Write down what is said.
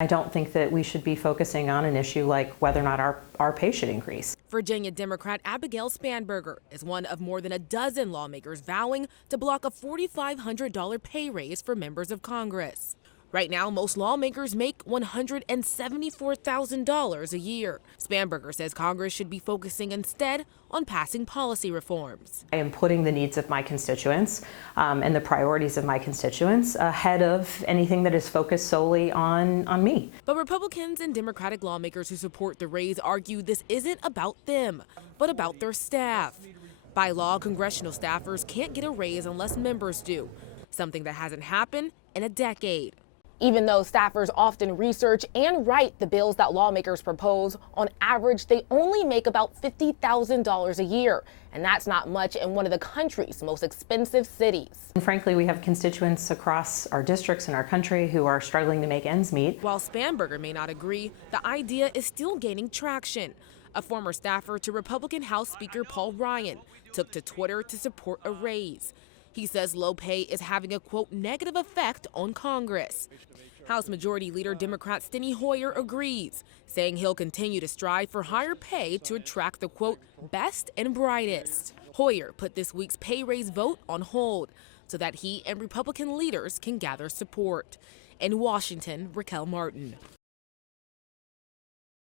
I don't think that we should be focusing on an issue like whether or not our pay should increase. Virginia Democrat Abigail Spanberger is one of more than a dozen lawmakers vowing to block a $4,500 pay raise for members of Congress. Right now, most lawmakers make $174,000 a year. Spanberger says Congress should be focusing instead on passing policy reforms. I am putting the needs of my constituents and the priorities of my constituents ahead of anything that is focused solely on me. But Republicans and Democratic lawmakers who support the raise argue this isn't about them, but about their staff. By law, congressional staffers can't get a raise unless members do, something that hasn't happened in a decade. Even though staffers often research and write the bills that lawmakers propose, on average, they only make about $50,000 a year. And that's not much in one of the country's most expensive cities. And frankly, we have constituents across our districts in our country who are struggling to make ends meet. While Spanberger may not agree, the idea is still gaining traction. A former staffer to Republican House Speaker Paul Ryan took to Twitter to support a raise. He says low pay is having a, quote, negative effect on Congress. House Majority Leader Democrat Steny Hoyer agrees, saying he'll continue to strive for higher pay to attract the, quote, best and brightest. Hoyer put this week's pay raise vote on hold so that he and Republican leaders can gather support. In Washington, Raquel Martin.